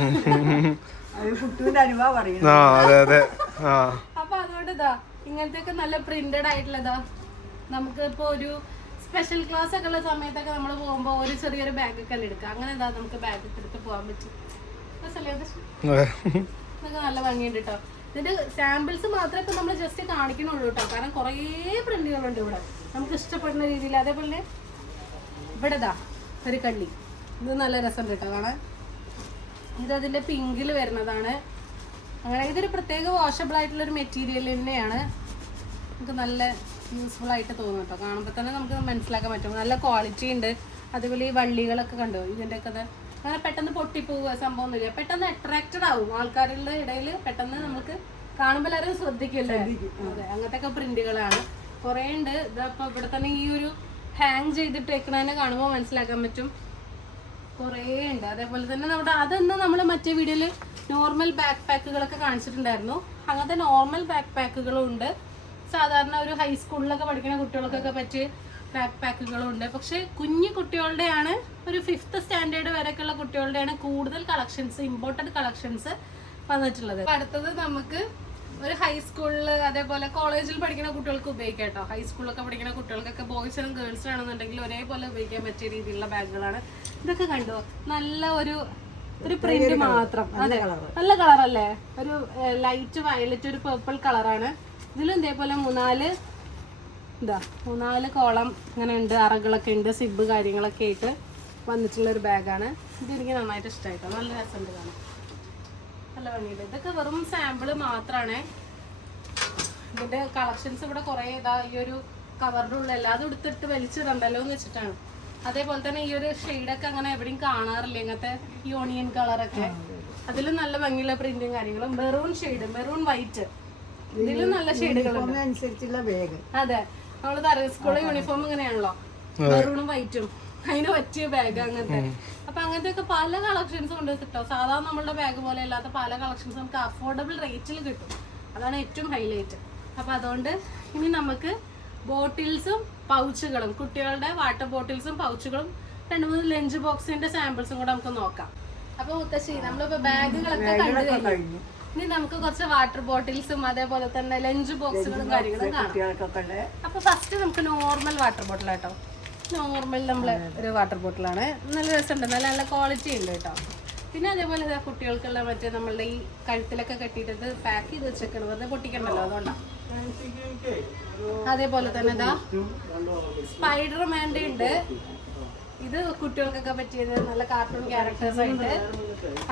അതെ അപ്പൊ അതുകൊണ്ട് ഇതാ ഇങ്ങനത്തെ നല്ല പ്രിന്റഡ് ആയിട്ടുള്ളതാ. നമുക്ക് ഇപ്പൊ ഒരു സ്പെഷ്യൽ ക്ലാസ് ഒക്കെ ഉള്ള സമയത്തൊക്കെ നമ്മൾ പോകുമ്പോൾ ഒരു ചെറിയൊരു ബാഗ് ഒക്കെ എടുക്കാം അങ്ങനെ എന്താ നമുക്ക് ബാഗ് ഒക്കെ എടുത്ത് പോകാൻ പറ്റും. ഇതൊക്കെ നല്ല ഭംഗിയുണ്ട് കേട്ടോ ഇതിന്റെ സാമ്പിൾസ് മാത്രമേ ഇപ്പൊ നമ്മൾ ജസ്റ്റ് കാണിക്കണുള്ളൂ കേട്ടോ കാരണം കുറേ പ്രിന്റുകളുണ്ട് ഇവിടെ. നമുക്ക് ഇഷ്ടപ്പെടുന്ന രീതിയിൽ. അതേപോലെ ഇവിടെ ഇതാ ഒരു കള്ളി. ഇത് നല്ല രസമുണ്ട് കേട്ടോ കാണാൻ. ഇത് അതിന്റെ പിങ്കിൽ വരുന്നതാണ്. അങ്ങനെ ഇതൊരു പ്രത്യേക വാഷബിൾ ആയിട്ടുള്ള ഒരു മെറ്റീരിയൽ തന്നെയാണ്. നമുക്ക് നല്ല യൂസ്ഫുൾ ആയിട്ട് തോന്നും കേട്ടോ കാണുമ്പോൾ തന്നെ നമുക്ക് മനസ്സിലാക്കാൻ പറ്റും. നല്ല ക്വാളിറ്റി ഉണ്ട്. അതുപോലെ ഈ വള്ളികളൊക്കെ കണ്ടോ? ഇതിന്റെ ഒക്കെ അത് അങ്ങനെ പെട്ടെന്ന് പൊട്ടിപ്പോവുക സംഭവം സംഭവമൊന്നുമില്ല പെട്ടെന്ന് അട്രാക്റ്റഡ് ആവും. ആൾക്കാരുടെ ഇടയിൽ പെട്ടെന്ന് നമുക്ക് കാണുമ്പോൾ എല്ലാവരും ശ്രദ്ധിക്കില്ല അതെ അങ്ങനത്തെ ഒക്കെ പ്രിന്റുകളാണ് കുറേ ഉണ്ട്. ഇതപ്പോൾ ഇവിടെ തന്നെ ഈ ഒരു ഹാങ് ചെയ്തിട്ട് വെക്കണതന്നെ കാണുമ്പോൾ മനസ്സിലാക്കാൻ പറ്റും. കുറേ ഉണ്ട്. അതേപോലെ തന്നെ നമ്മുടെ അതെന്ന് നമ്മൾ മറ്റേ വീഡിയോയിൽ നോർമൽ ബാക്ക് പാക്കുകളൊക്കെ കാണിച്ചിട്ടുണ്ടായിരുന്നു. അങ്ങനത്തെ നോർമൽ ബാക്ക് പാക്കുകളും ഉണ്ട്. സാധാരണ ഒരു ഹൈസ്കൂളിലൊക്കെ പഠിക്കുന്ന കുട്ടികൾക്കൊക്കെ പറ്റിയ ബാക്ക് പാക്കുകളും ഉണ്ട്. പക്ഷേ കുഞ്ഞു കുട്ടികളുടെയാണ് ഒരു ഫിഫ്ത്ത് സ്റ്റാൻഡേർഡ് വരെയൊക്കെയുള്ള കുട്ടികളുടെയാണ് കൂടുതൽ കളക്ഷൻസ് ഇമ്പോർട്ടന്റ് കളക്ഷൻസ് വന്നിട്ടുള്ളത്. അടുത്തത് നമുക്ക് ഒരു ഹൈസ്കൂളിൽ അതേപോലെ കോളേജിൽ പഠിക്കുന്ന കുട്ടികൾക്ക് ഉപയോഗിക്കാം കേട്ടോ. ഹൈസ്കൂളിലൊക്കെ പഠിക്കുന്ന കുട്ടികൾക്കൊക്കെ ബോയ്സിനും ഗേൾസിനാണെന്നുണ്ടെങ്കിൽ ഒരേപോലെ ഉപയോഗിക്കാൻ പറ്റിയ രീതിയിലുള്ള ബാഗുകളാണ് ഇതൊക്കെ കണ്ടോ? നല്ല ഒരു ഒരു പ്രിന്റ് മാത്രം. അതെ. നല്ല കളർ അല്ലേ ഒരു ലൈറ്റ് വയലറ്റ് ഒരു പേർപ്പിൾ കളറാണ്. ഇതിലും ഇതേപോലെ മൂന്നാൽ ഇതാ മൂന്നാൽ കോളം ഇങ്ങനെ ഉണ്ട്. അറകളൊക്കെ ഉണ്ട്. സിബ് കാര്യങ്ങളൊക്കെ ആയിട്ട് വന്നിട്ടുള്ള ഒരു ബാഗാണ് ഇത് എനിക്ക് നന്നായിട്ട് ഇഷ്ടമായിട്ടോ നല്ല രസമുണ്ട് കാണാൻ. നല്ല ഭംഗിയുണ്ട്. ഇതൊക്കെ വെറും സാമ്പിൾ മാത്രമാണ് ഇതിന്റെ കളക്ഷൻസ് ഇവിടെ കുറെ ഇതാ ഈ ഒരു കവറിനുള്ള ഉള്ളിൽ എല്ലാതും എടുത്തിട്ട് വലിച്ചിടണ്ടല്ലോ എന്ന് വെച്ചിട്ടാണ്. അതേപോലെ തന്നെ ഈ ഒരു ഷെയ്ഡൊക്കെ അങ്ങനെ എവിടെയും കാണാറില്ല? ഇങ്ങനത്തെ ഈ ഓണിയൻ കളറൊക്കെ അതിലും നല്ല ഭംഗിയുള്ള പ്രിന്റും കാര്യങ്ങളും. മെറൂൺ ഷെയ്ഡ് മെറൂൺ വൈറ്റ് ഇതിലും നല്ല ഷെയ്ഡുകളുണ്ട് അനുസരിച്ചുള്ള ബാഗ് അതെ. നമ്മൾ തറ സ്കൂളിലെ യൂണിഫോം ഇങ്ങനെയാണല്ലോ. മെറൂണും വൈറ്റും അതിന് പറ്റിയ ബാഗ് അങ്ങനത്തെ. അപ്പൊ അങ്ങനത്തെ ഒക്കെ പല കളക്ഷൻസും ഉണ്ട് കിട്ടോ. സാധാരണ നമ്മളുടെ ബാഗ് പോലെ അല്ലാത്ത പല കളക്ഷൻസ് നമുക്ക് അഫോർഡബിൾ റേറ്റിൽ കിട്ടും. അതാണ് ഏറ്റവും ഹൈലൈറ്റ് അപ്പൊ അതുകൊണ്ട് ഇനി നമുക്ക് ബോട്ടിൽസും പൗച്ചുകളും കുട്ടികളുടെ വാട്ടർ ബോട്ടിൽസും പൗച്ചുകളും രണ്ട് മൂന്ന് ലഞ്ച് ബോക്സിന്റെ സാമ്പിൾസും കൂടെ നമുക്ക് നോക്കാം. അപ്പൊ മുത്തശ്ശി നമ്മളിപ്പോ ബാഗുകളൊക്കെ കണ്ടു കഴിഞ്ഞു. ഇനി നമുക്ക് കുറച്ച് വാട്ടർ ബോട്ടിൽസും അതേപോലെ തന്നെ ലഞ്ച് ബോക്സുകളും കാര്യങ്ങളും കാണാം. അപ്പൊ ഫസ്റ്റ് നമുക്ക് നോർമൽ വാട്ടർ ബോട്ടിൽ കേട്ടോ നോർമൽ നമ്മൾ ഒരു വാട്ടർ ബോട്ടിലാണ് നല്ല രസമുണ്ട്. നല്ല നല്ല ക്വാളിറ്റി ഉണ്ട് കേട്ടോ. പിന്നെ അതേപോലെ കുട്ടികൾക്കുള്ള മറ്റേ നമ്മളുടെ ഈ കഴുത്തിലൊക്കെ കെട്ടിയിട്ട് പാക്ക് ചെയ്ത് വെച്ചേക്കണത് വെറുതെ പൊട്ടിക്കണ്ടല്ലോ അതുകൊണ്ടാണ് അതേപോലെ തന്നെ ഇതാ സ്പൈഡർമാന്റെ ഉണ്ട്. ഇത് കുട്ടികൾക്കൊക്കെ പറ്റിയത് നല്ല കാർട്ടൂൺ ക്യാരക്ടേഴ്സ് ആയിട്ട്.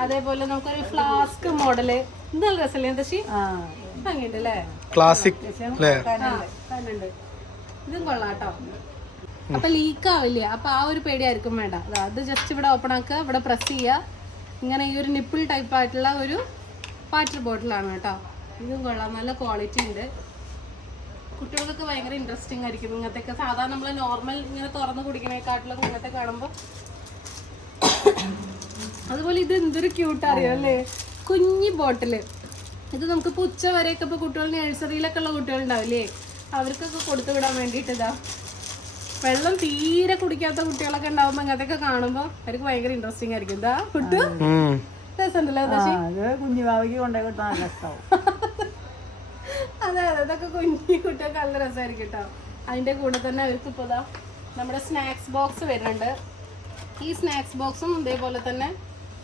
അതേപോലെ നമുക്കൊരു ഫ്ലാസ്ക് മോഡൽ ഇത് നല്ല രസമല്ലേ എന്താ ഭംഗിയുണ്ട് അല്ലേ? ക്ലാസിക്. ഇതും കൊള്ളാട്ടോ അപ്പൊ ലീക്ക് ആവില്ല? അപ്പൊ ആ ഒരു പേടിയായിരിക്കും വേണ്ട. ദാ അത് ജസ്റ്റ് ഇവിടെ ഓപ്പൺ ആക്കുക ഇവിടെ പ്രസ് ചെയ്യുക. ഇങ്ങനെ ഈ ഒരു നിപ്പിൾ ടൈപ്പ് ആയിട്ടുള്ള ഒരു വാട്ടർ ബോട്ടിലാണ് കേട്ടോ. ഇതും കൊള്ളാം നല്ല ക്വാളിറ്റി ഉണ്ട്. കുട്ടികൾക്കൊക്കെ ഭയങ്കര ഇൻട്രസ്റ്റിംഗ് ആയിരിക്കും. ഇങ്ങനത്തെ സാധാരണ നമ്മൾ നോർമൽ ഇങ്ങനെ തുറന്ന് കുടിക്കണേക്കാട്ടിലും ഇങ്ങനത്തെ കാണുമ്പോൾ അതുപോലെ ഇത് എന്തൊരു ക്യൂട്ട് അറിയാം അല്ലേ? കുഞ്ഞി ബോട്ടിൽ ഇത് നമുക്ക് ഇപ്പോൾ ഉച്ച വരെയൊക്കെ ഇപ്പോൾ കുട്ടികൾ നഴ്സറിയിലൊക്കെ ഉള്ള കുട്ടികൾ ഉണ്ടാവില്ലേ അവർക്കൊക്കെ കൊടുത്തു വിടാൻ വേണ്ടിയിട്ട് ഇതാ. വെള്ളം തീരെ കുടിക്കാത്ത കുട്ടികളൊക്കെ ഉണ്ടാവുമ്പോൾ അങ്ങനത്തെയൊക്കെ കാണുമ്പോൾ അവർക്ക് ഭയങ്കര ഇൻട്രസ്റ്റിംഗ് ആയിരിക്കും. ഇതാ ഫുഡ് രസമുണ്ടല്ലോ കുഞ്ഞു ബാബയ്ക്ക് കൊണ്ടേ കൊടുത്താൽ നല്ല അതെ അതെ. ഇതൊക്കെ കുഞ്ഞി കുട്ടികൾക്ക് നല്ല രസമായിരിക്കും കേട്ടോ. അതിന്റെ കൂടെ തന്നെ അവർക്ക് ഇപ്പോൾ ഇതാ നമ്മുടെ സ്നാക്സ് ബോക്സ് വരുന്നുണ്ട്. ഈ സ്നാക്സ് ബോക്സും ഇതേപോലെ തന്നെ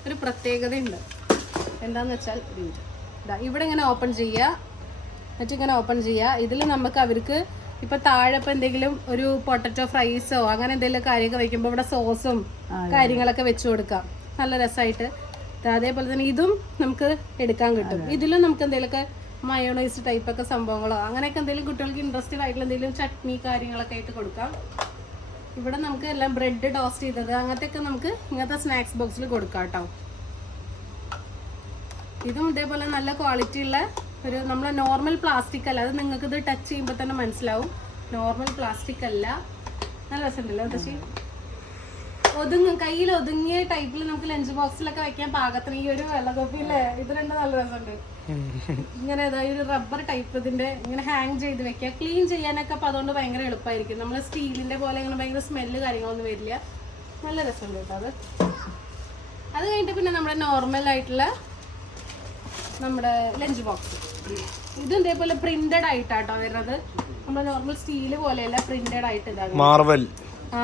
ഒരു പ്രത്യേകതയുണ്ട്. എന്താന്ന് വെച്ചാൽ ഇതാ ഇവിടെ ഇങ്ങനെ ഓപ്പൺ ചെയ്യുക. എന്നിട്ട് ഇങ്ങനെ ഓപ്പൺ ചെയ്യുക. ഇതിൽ നമുക്ക് അവർക്ക് ഇപ്പൊ താഴെ ഇപ്പൊ എന്തെങ്കിലും ഒരു പൊട്ടറ്റോ ഫ്രൈസോ അങ്ങനെ എന്തെങ്കിലും കാര്യമൊക്കെ വെക്കുമ്പോൾ ഇവിടെ സോസും കാര്യങ്ങളൊക്കെ വെച്ച് കൊടുക്കാം. നല്ല രസമായിട്ട്. അതേപോലെ തന്നെ ഇതും നമുക്ക് എടുക്കാൻ കിട്ടും. ഇതിലും നമുക്ക് എന്തെങ്കിലുമൊക്കെ മയോണൈസ് ടൈപ്പ് ഒക്കെ സംഭവങ്ങളോ? അങ്ങനെയൊക്കെ എന്തെങ്കിലും കുട്ടികൾക്ക് ഇൻട്രസ്റ്റഡ് ആയിട്ടുള്ള എന്തെങ്കിലും ചട്നി കാര്യങ്ങളൊക്കെ ആയിട്ട് കൊടുക്കാം. ഇവിടെ നമുക്ക് എല്ലാം ബ്രെഡ് ടോസ്റ്റ് ചെയ്തത്. അങ്ങനത്തെയൊക്കെ നമുക്ക് ഇങ്ങനത്തെ സ്നാക്സ് ബോക്സിൽ കൊടുക്കാം കേട്ടോ. ഇതും ഇതേപോലെ നല്ല ക്വാളിറ്റി ഉള്ള ഒരു നമ്മൾ നോർമൽ പ്ലാസ്റ്റിക് അല്ല. അത് നിങ്ങൾക്ക് ഇത് ടച്ച് ചെയ്യുമ്പോൾ തന്നെ മനസ്സിലാവും. നോർമൽ പ്ലാസ്റ്റിക് അല്ല. നല്ല രസമുണ്ടല്ലോ പക്ഷേ ഒതുങ്ങും കയ്യിൽ ഒതുങ്ങിയ ടൈപ്പിൽ നമുക്ക് ലഞ്ച് ബോക്സിലൊക്കെ വെക്കാൻ പാകത്തിന് ഈ ഒരു വെള്ളക്കൊപ്പിയില്ലേ ഇത് രണ്ട് നല്ല രസമുണ്ട്. ഇങ്ങനെ ഇതാ ഒരു റബ്ബർ ടൈപ്പ് ഇതിന്റെ ഇങ്ങനെ ഹാങ് ചെയ്ത് വെക്കുക. ക്ലീൻ ചെയ്യാനൊക്കെ അപ്പൊ അതുകൊണ്ട് ഭയങ്കര എളുപ്പമായിരിക്കും നമ്മൾ സ്റ്റീലിന്റെ പോലെ ഇങ്ങനെ ഭയങ്കര സ്മെല്ല് കാര്യങ്ങളൊന്നും വരില്ല. നല്ല രസമുണ്ട് കേട്ടോ അത്. അത് കഴിഞ്ഞിട്ട് പിന്നെ നമ്മുടെ നോർമൽ ആയിട്ടുള്ള നമ്മുടെ ലഞ്ച് ബോക്സ് ഇതും ഇതേപോലെ പ്രിന്റഡ് ആയിട്ടാട്ടോ വരുന്നത്. നമ്മുടെ നോർമൽ സ്റ്റീൽ പോലെയല്ല പ്രിന്റഡ് ആയിട്ട് ഇതാണ് മാർവൽ ആ.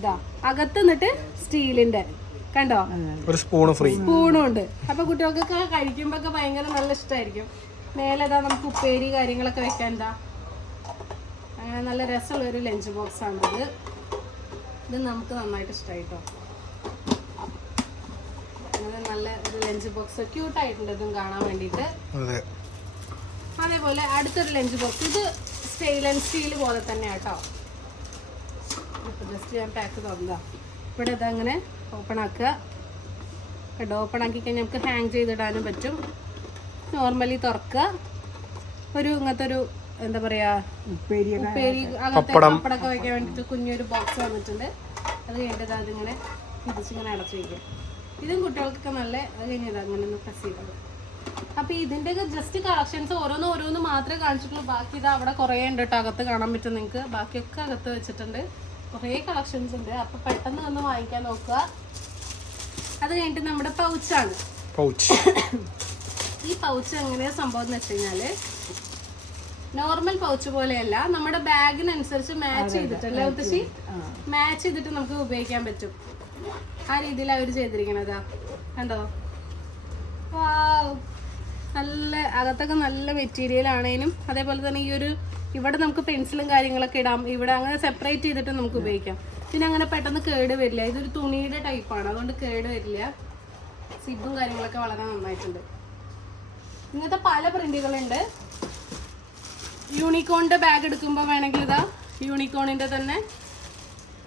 ഇതാ അകത്ത് നിന്നിട്ട് സ്റ്റീലിന്റെ കണ്ടോ? ഒരു സ്പൂൺ ഫ്രീ. സ്പൂണും ഉണ്ട് അപ്പൊ കുട്ടികൾക്കൊക്കെ കഴിക്കുമ്പോ ഒക്കെ ഭയങ്കര നല്ല ഇഷ്ടമായിരിക്കും മേലെ ഇതാ നമുക്ക് ഉപ്പേരി കാര്യങ്ങളൊക്കെ വെക്കാൻ എന്താ അങ്ങനെ നല്ല രസമുള്ള ഒരു ലഞ്ച് ബോക്സ് ആണിത്. ഇത് നമുക്ക് നന്നായിട്ട് ഇഷ്ടമായിട്ടോ അങ്ങനെ നല്ല ഒരു ലഞ്ച് ബോക്സ് ക്യൂട്ട് ആയിട്ടുണ്ട് ഇതും കാണാൻ വേണ്ടിയിട്ട്. അതേപോലെ അടുത്തൊരു ലഞ്ച് ബോക്സ് ഇത് സ്റ്റെയിൻലെസ് സ്റ്റീൽ പോലെ തന്നെ കേട്ടോ ജസ്റ്റ് ഞാൻ പാക്ക് തുറന്നതാ. ഇവിടെ ഇതങ്ങനെ ഓപ്പൺ ആക്കുക. കേട്ടോ ഓപ്പൺ ആക്കി കഴിഞ്ഞാൽ നമുക്ക് ഹാങ് ചെയ്തിടാനും പറ്റും. നോർമലി തുറക്കുക. ഒരു ഇങ്ങനത്തെ ഒരു എന്താ പറയാ ഉപ്പേരി അങ്ങനത്തെ പപ്പടമൊക്കെ വയ്ക്കാൻ വേണ്ടിയിട്ട് കുഞ്ഞൊരു ബോക്സ് വന്നിട്ടുണ്ട്. അത് കഴിഞ്ഞിട്ട് അതിങ്ങനെ തിരിച്ചിങ്ങനെ അടച്ചു വയ്ക്കുക ഇതും കുട്ടികൾക്കൊക്കെ നല്ല അത് കഴിഞ്ഞത് അങ്ങനെ ഒന്ന് പ്രസ് ചെയ്തത് അപ്പൊ ഇതിന്റെ ജസ്റ്റ് കളക്ഷൻസ് ഓരോന്ന് ഓരോന്ന് മാത്രമേ കാണിച്ചിട്ടുള്ളൂ. ബാക്കി ഇത് അവിടെ കുറേ ഉണ്ട് കേട്ടോ. അകത്ത് കാണാൻ പറ്റും നിങ്ങൾക്ക്. ബാക്കിയൊക്കെ അകത്ത് വെച്ചിട്ടുണ്ട്. കുറേ കളക്ഷൻസ് ഉണ്ട്. അപ്പൊ പെട്ടെന്ന് വന്ന് വാങ്ങിക്കാൻ നോക്കുക. അത് കഴിഞ്ഞിട്ട് നമ്മുടെ പൗച്ചാണ് പൗച്ച് ഈ പൗച്ച് എങ്ങനെയാ സംഭവം എന്ന് വെച്ച് കഴിഞ്ഞാൽ നോർമൽ പൗച്ച് പോലെയല്ല. നമ്മുടെ ബാഗിനനുസരിച്ച് മാച്ച് ചെയ്തിട്ടല്ലേ ഉത്തശ്ശി മാച്ച് ചെയ്തിട്ട് നമുക്ക് ഉപയോഗിക്കാൻ പറ്റും. ആ രീതിയിൽ അവർ ചെയ്തിരിക്കണതാ. കണ്ടോ? വാവ്. നല്ല അകത്തൊക്കെ നല്ല മെറ്റീരിയൽ ആണേനും അതേപോലെ തന്നെ ഈ ഒരു ഇവിടെ നമുക്ക് പെൻസിലും കാര്യങ്ങളൊക്കെ ഇടാം. ഇവിടെ അങ്ങനെ സെപ്പറേറ്റ് ചെയ്തിട്ട് നമുക്ക് ഉപയോഗിക്കാം. പിന്നെ അങ്ങനെ പെട്ടെന്ന് കേട് വരില്ല. ഇതൊരു തുണിയുടെ ടൈപ്പാണ് അതുകൊണ്ട് കേട് വരില്ല. സിബും കാര്യങ്ങളൊക്കെ വളരെ നന്നായിട്ടുണ്ട്. ഇങ്ങനത്തെ പല പ്രിന്റുകളുണ്ട്. യൂണിക്കോണിന്റെ ബാഗ് എടുക്കുമ്പോൾ വേണമെങ്കിൽ ഇതാ യൂണിക്കോണിന്റെ തന്നെ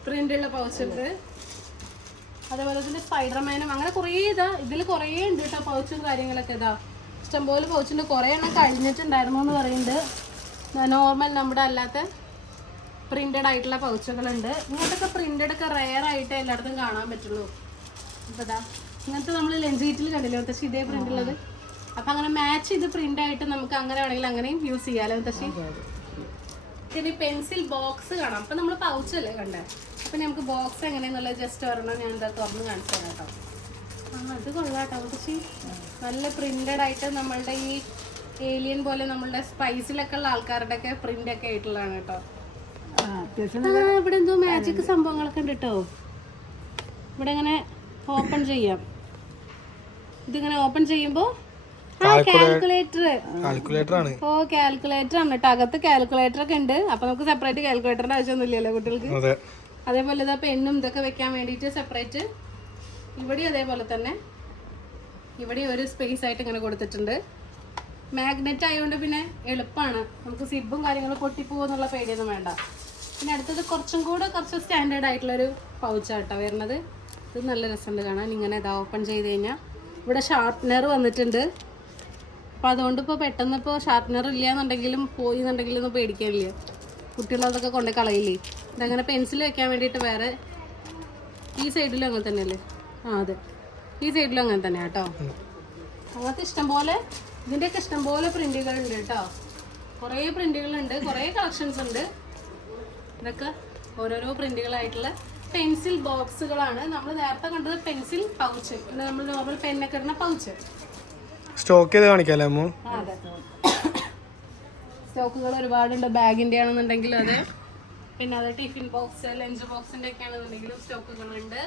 പ്രിന്റുള്ള പൗച്ച് ഉണ്ട്. അതേപോലെ തന്നെ സ്പൈഡർമാനും അങ്ങനെ കുറേ ഇതാ ഇതിൽ കുറേ ഉണ്ട് കേട്ടോ പൗച്ചും കാര്യങ്ങളൊക്കെ ഇതാ. ഇഷ്ടംപോലെ പൗച്ചുണ്ട് കുറേ എണ്ണം കഴിഞ്ഞിട്ടുണ്ടായിരുന്നു എന്ന് പറയുന്നുണ്ട്. നോർമൽ നമ്മുടെ അല്ലാത്ത പ്രിന്റഡ് ആയിട്ടുള്ള പൗച്ചുകളുണ്ട്. ഇങ്ങനത്തെ പ്രിന്റഡ് ഒക്കെ റെയർ ആയിട്ട് എല്ലായിടത്തും കാണാൻ പറ്റുള്ളൂ. ഇപ്പൊ ഇതാ ഇങ്ങനത്തെ നമ്മൾ ലഞ്ചീറ്റിൽ കണ്ടില്ലേ മുത്തശ്ശി ഇതേ പ്രിന്റ് ഉള്ളത്? അപ്പൊ അങ്ങനെ മാച്ച് ചെയ്ത് പ്രിന്റ് ആയിട്ട് നമുക്ക് അങ്ങനെ വേണമെങ്കിൽ അങ്ങനെയും യൂസ് ചെയ്യാമല്ലോ മുത്തശ്ശി? പിന്നെ പെൻസിൽ ബോക്സ് കാണാം. അപ്പൊ നമ്മൾ പൗച്ച് അല്ലേ കണ്ടേ? അപ്പൊ നമുക്ക് ബോക്സ് എങ്ങനെയെന്നുള്ളത് ജസ്റ്റ് ഒരെണ്ണം ഞാൻ എന്താ തുറന്ന് കാണിച്ചു തരാം കേട്ടോ. ആ അത് കൊള്ളാട്ടോ മുത്തശ്ശി. നല്ല പ്രിന്റഡ് ആയിട്ട് നമ്മളുടെ ഈ ഏലിയൻ പോലെ നമ്മളുടെ സ്പൈസിലൊക്കെ ഉള്ള ആൾക്കാരുടെ ഒക്കെ പ്രിന്റ് ഒക്കെ ആയിട്ടുള്ളതാണ് കേട്ടോ ഇവിടെ എന്തോ മാജിക് സംഭവങ്ങളൊക്കെ ഉണ്ട് കേട്ടോ. ഇവിടെ ഇങ്ങനെ ഓപ്പൺ ചെയ്യാം. ഇതിങ്ങനെ ഓപ്പൺ ചെയ്യുമ്പോ ആ കാൽക്കുലേറ്റർ ആണ്. ഓ കാൽക്കുലേറ്റർ ആണ് കേട്ടോ. അകത്ത് കാൽക്കുലേറ്റർ ഒക്കെ ഉണ്ട്. അപ്പൊ നമുക്ക് സെപ്പറേറ്റ് കാൽക്കുലേറ്ററിന്റെ ആവശ്യമൊന്നുമില്ലല്ലോ കുട്ടികൾക്ക്. അതെ. അതേപോലെ ഇതാ പെണ്ണും ഇതൊക്കെ വെക്കാൻ വേണ്ടിയിട്ട് സെപ്പറേറ്റ് ഇവിടെ അതേപോലെ തന്നെ. ഇവിടെ ഒരു സ്പേസ് ആയിട്ട് ഇങ്ങനെ കൊടുത്തിട്ടുണ്ട്. മാഗ്നറ്റ് ആയതുകൊണ്ട് പിന്നെ എളുപ്പമാണ് നമുക്ക് സിബും കാര്യങ്ങളും പൊട്ടിപ്പോകും എന്നുള്ള പേടിയൊന്നും വേണ്ട. പിന്നെ അടുത്തത് കുറച്ചും കൂടെ കുറച്ച് സ്റ്റാൻഡേർഡ് ആയിട്ടുള്ളൊരു പൗച്ചാട്ടോ വരുന്നത്. ഇത് നല്ല രസമുണ്ട് കാണാൻ. ഇങ്ങനെ ഇതാ ഓപ്പൺ ചെയ്ത് കഴിഞ്ഞാൽ ഇവിടെ ഷാർപ്പ്നർ വന്നിട്ടുണ്ട്. അപ്പോൾ അതുകൊണ്ട് ഇപ്പോൾ പെട്ടെന്ന് ഇപ്പോൾ ഷാർപ്പ്നർ ഇല്ല എന്നുണ്ടെങ്കിലും പോയി എന്നുണ്ടെങ്കിലും ഒന്നും പേടിക്കാനില്ല. കുട്ടികളതൊക്കെ കൊണ്ടു കളയില്ലേ? ഇതങ്ങനെ പെൻസിൽ വെക്കാൻ വേണ്ടിയിട്ട് വേറെ ഈ സൈഡിലും അങ്ങനെ തന്നെയല്ലേ? ആ അതെ. ഈ സൈഡിലും അങ്ങനെ തന്നെയാട്ടോ. അങ്ങനത്തെ ഇഷ്ടംപോലെ ഇതിന്റെയൊക്കെ ഇഷ്ടംപോലെ പ്രിന്റുകളുണ്ട് കേട്ടോ. കുറേ പ്രിന്റുകളുണ്ട് കുറേ കളക്ഷൻസ് ഉണ്ട്. ഇതൊക്കെ ഓരോരോ പ്രിന്റുകളായിട്ടുള്ള പെൻസിൽ ബോക്സുകളാണ്. നമ്മൾ നേരത്തെ കണ്ടത് പെൻസിൽ പൗച്ച്. പിന്നെ നമ്മൾ നോർമൽ പെന്നൊക്കെ ഇടുന്ന പൗച്ച്. സ്റ്റോക്ക് ചെയ്ത് കാണിക്കാല്ലേ അമ്മു? അതെ. സ്റ്റോക്കുകൾ ഒരുപാടുണ്ട്. ബാഗിന്റെ ആണെന്നുണ്ടെങ്കിൽ അതെ. പിന്നെ അത് ടിഫിൻ ബോക്സ് ലഞ്ച് ബോക്സിന്റെ ഒക്കെ ആണെന്നുണ്ടെങ്കിലും സ്റ്റോക്കുകളുണ്ട്